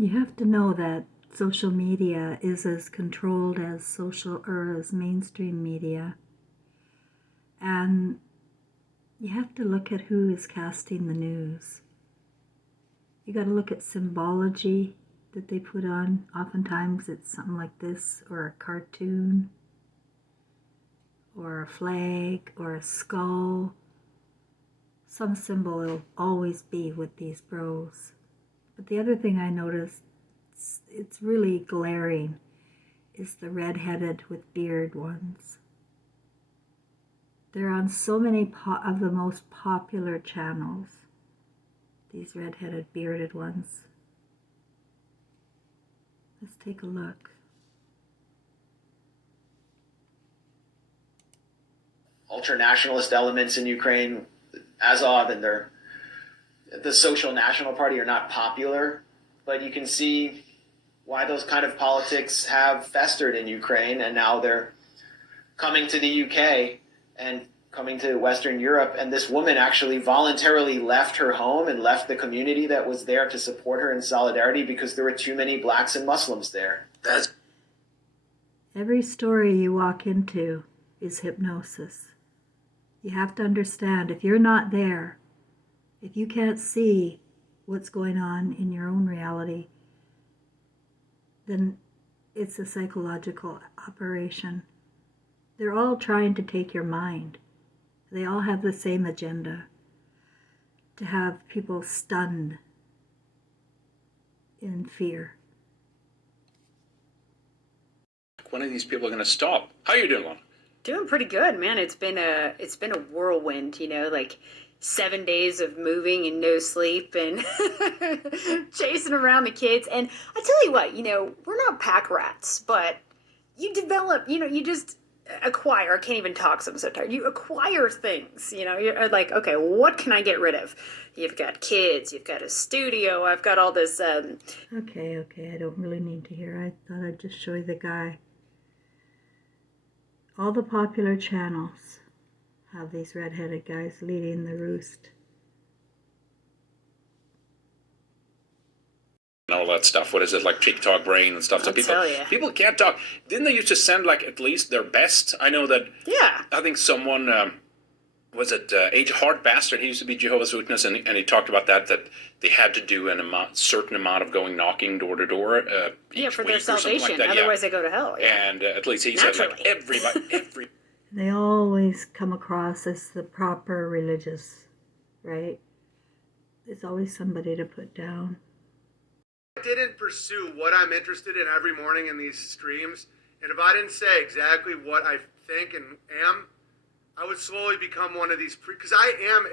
You have to know that social media is as controlled as as mainstream media. And you have to look at who is casting the news. You got to look at symbology that they put on. Oftentimes it's something like this, or a cartoon, or a flag, or a skull. Some symbol will always be with these bros. But the other thing I noticed, it's really glaring, is the red-headed with beard ones. They're on so many of the most popular channels, these red-headed bearded ones. Let's take a look. Ultra-nationalist elements in Ukraine, Azov and the Social National Party are not popular, but you can see why those kind of politics have festered in Ukraine, and now they're coming to the UK and coming to Western Europe. And this woman actually voluntarily left her home and left the community that was there to support her in solidarity because there were too many blacks and Muslims there. Every story you walk into is hypnosis. You have to understand, if you're not there, if you can't see what's going on in your own reality, then it's a psychological operation. They're all trying to take your mind. They all have the same agenda, to have people stunned in fear. When are these people going to stop? How are you doing, Lon? Doing pretty good, man. It's been a whirlwind, like 7 days of moving and no sleep and chasing around the kids. And I tell you what, we're not pack rats, but you develop, you just acquire. I can't even talk, so I'm so tired. You acquire things, you're like, okay, what can I get rid of? You've got kids, you've got a studio, I've got all this. Okay, I don't really need to hear. I thought I'd just show you the guy. All the popular channels have these red-headed guys leading the roost. And all that stuff. What is it, like TikTok brain and stuff? So people can't talk. Didn't they used to send like at least their best? I know that. Yeah. I think someone was it H. Hart Bastard. He used to be Jehovah's Witness, and he talked about that they had to do certain amount of going knocking door to door. For their salvation. Like otherwise, they go to hell. Yeah. And at least he said like every. They always come across as the proper religious, right? There's always somebody to put down. I didn't pursue what I'm interested in every morning in these streams, and if I didn't say exactly what I think and am, I would slowly become one of these, because I am,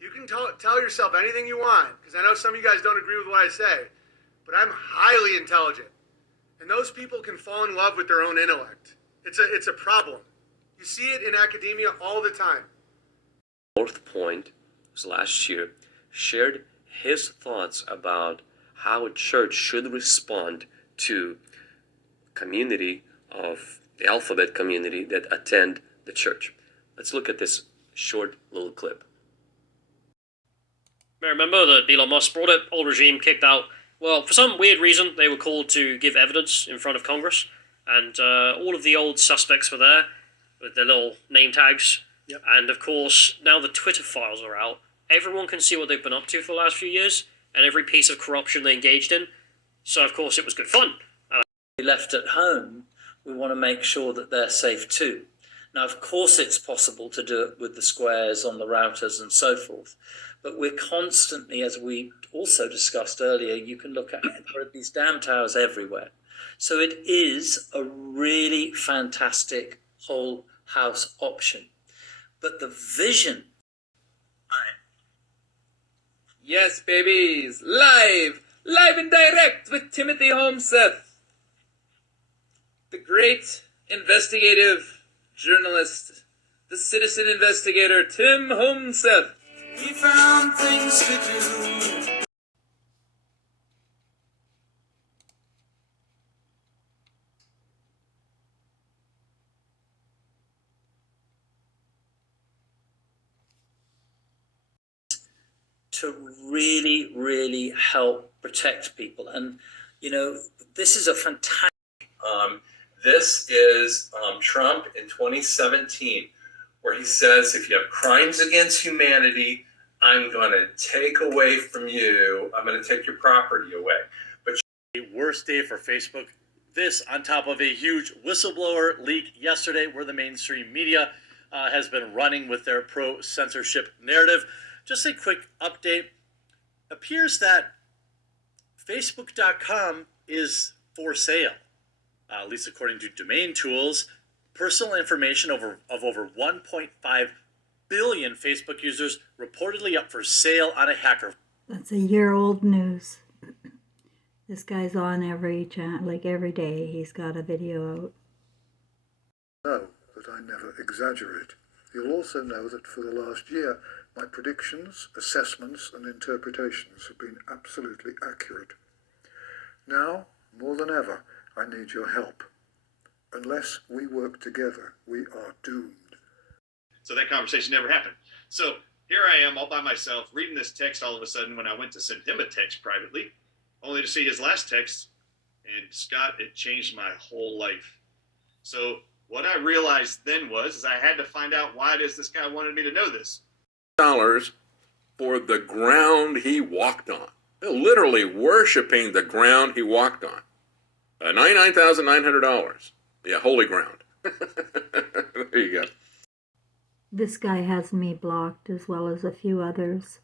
you can tell yourself anything you want, because I know some of you guys don't agree with what I say, but I'm highly intelligent, and those people can fall in love with their own intellect. It's a problem. You see it in academia all the time. Fourth point was last year, shared his thoughts about how a church should respond to community of the alphabet community that attend the church. Let's look at this short little clip. I remember that Elon Musk brought it, old regime kicked out. Well, for some weird reason, they were called to give evidence in front of Congress, and all of the old suspects were there with their little name tags. Yep. And of course, now the Twitter files are out. Everyone can see what they've been up to for the last few years, and every piece of corruption they engaged in. So, of course, it was good fun. Left at home, we want to make sure that they're safe too. Now, of course, it's possible to do it with the squares on the routers and so forth, but we're constantly, as we also discussed earlier, you can look at there are these damn towers everywhere. So it is a really fantastic whole house option. But the vision... Yes, babies, live and direct with Timothy Homseth, the great investigative journalist, the citizen investigator, Tim Homseth. We found things to do. To really, really help protect people. And This is a fantastic. This is Trump in 2017, where he says, if you have crimes against humanity, I'm going to take away from you. I'm going to take your property away. But a worst day for Facebook. This on top of a huge whistleblower leak yesterday where the mainstream media has been running with their pro-censorship narrative. Just a quick update. Appears that Facebook.com is for sale, at least according to Domain Tools. Personal information of over 1.5 billion Facebook users reportedly up for sale on a hacker. That's a year-old news. This guy's on every day. He's got a video out. Know that I never exaggerate. You'll also know that for the last year, my predictions, assessments, and interpretations have been absolutely accurate. Now, more than ever, I need your help. Unless we work together, we are doomed. So that conversation never happened. So here I am all by myself reading this text all of a sudden when I went to send him a text privately, only to see his last text. And Scott, it changed my whole life. So what I realized then is I had to find out why it is this guy wanted me to know this. Dollars for the ground he walked on. Literally worshiping the ground he walked on. $99,900. Yeah, holy ground. There you go. This guy has me blocked as well as a few others.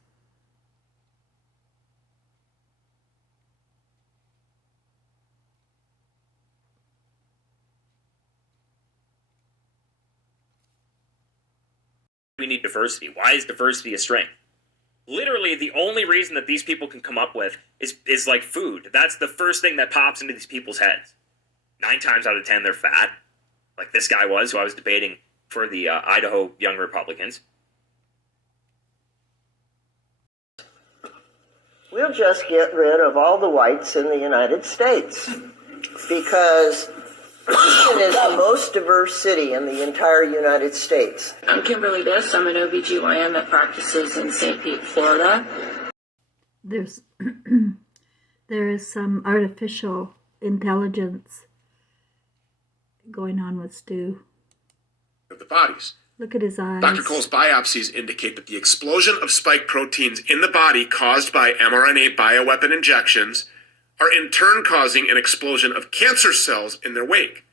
We need diversity. Why is diversity a strength? Literally, the only reason that these people can come up with is like food. That's the first thing that pops into these people's heads. 9 times out of 10, they're fat, like this guy was, who I was debating for the Idaho Young Republicans. We'll just get rid of all the whites in the United States because Houston is the most diverse city in the entire United States. I'm Kimberly Best. I'm an OBGYN that practices in St. Pete, Florida. There is some artificial intelligence going on with Stu. Of the bodies. Look at his eyes. Dr. Cole's biopsies indicate that the explosion of spike proteins in the body caused by mRNA bioweapon injections are in turn causing an explosion of cancer cells in their wake.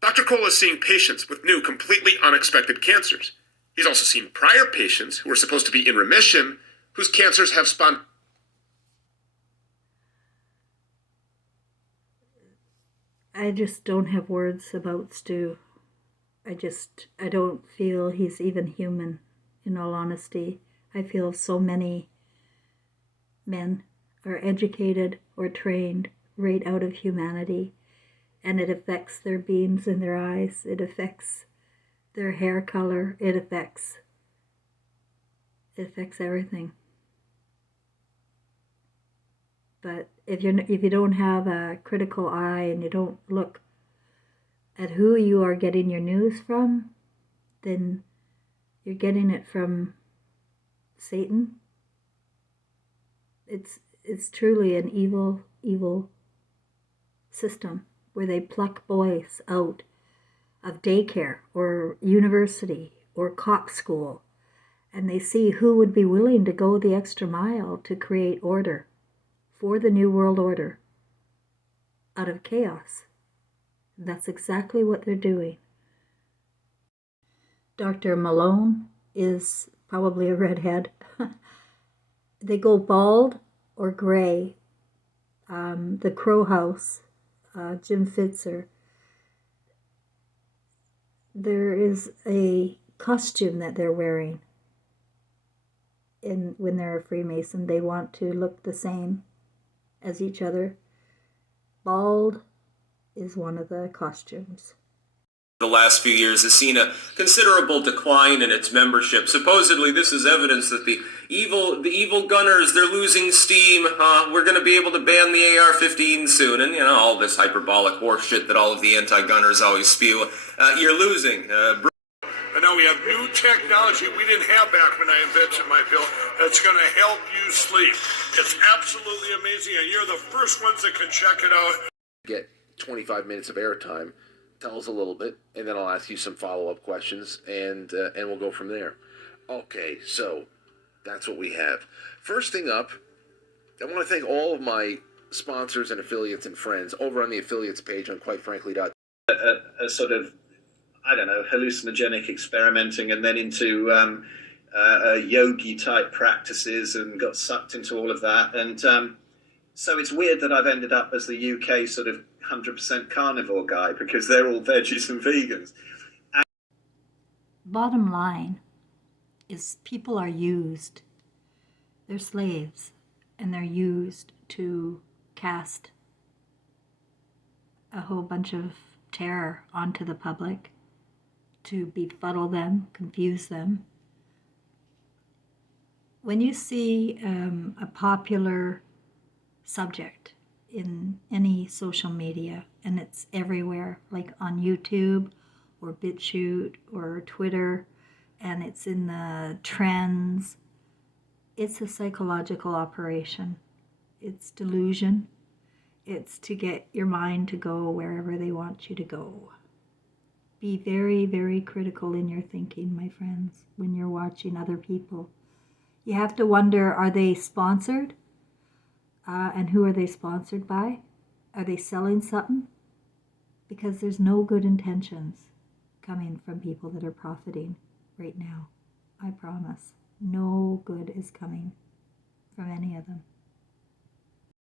Dr. Cole is seeing patients with new, completely unexpected cancers. He's also seen prior patients who were supposed to be in remission, whose cancers have I just don't have words about Stu. I don't feel he's even human, in all honesty. I feel so many men are educated or trained right out of humanity, and it affects their beams in their eyes. It affects their hair color. It affects everything. But if you don't have a critical eye and you don't look at who you are getting your news from, then you're getting it from Satan. It's truly an evil system where they pluck boys out of daycare or university or cop school, and they see who would be willing to go the extra mile to create order for the New World Order out of chaos. That's exactly what they're doing. Dr. Malone is probably a redhead. They go bald or gray. The Crow House, Jim Fitzer. There is a costume that they're wearing when they're a Freemason. They want to look the same as each other. Bald is one of the costumes. The last few years has seen a considerable decline in its membership. Supposedly, this is evidence that the evil gunners, they're losing steam. We're going to be able to ban the AR-15 soon, and all this hyperbolic horseshit that all of the anti-gunners always spew. You're losing. And now we have new technology we didn't have back when I invented my pill that's going to help you sleep. It's absolutely amazing, and you're the first ones that can check it out. Get 25 minutes of airtime. Tell us a little bit, and then I'll ask you some follow-up questions, and we'll go from there. Okay, so that's what we have. First thing up, I want to thank all of my sponsors and affiliates and friends over on the affiliates page on quitefrankly.com. A sort of, I don't know, hallucinogenic experimenting, and then into yogi type practices, and got sucked into all of that. And so it's weird that I've ended up as the UK sort of 100% carnivore guy, because they're all veggies and vegans. Bottom line is people are used. They're slaves, and they're used to cast a whole bunch of terror onto the public, to befuddle them, confuse them. When you see a popular subject in any social media, and it's everywhere, like on YouTube or BitChute or Twitter, and it's in the trends, it's a psychological operation. It's delusion. It's to get your mind to go wherever they want you to go. Be very, very critical in your thinking, my friends, when you're watching other people. You have to wonder, are they sponsored? And who are they sponsored by? Are they selling something? Because there's no good intentions coming from people that are profiting right now. I promise. No good is coming from any of them.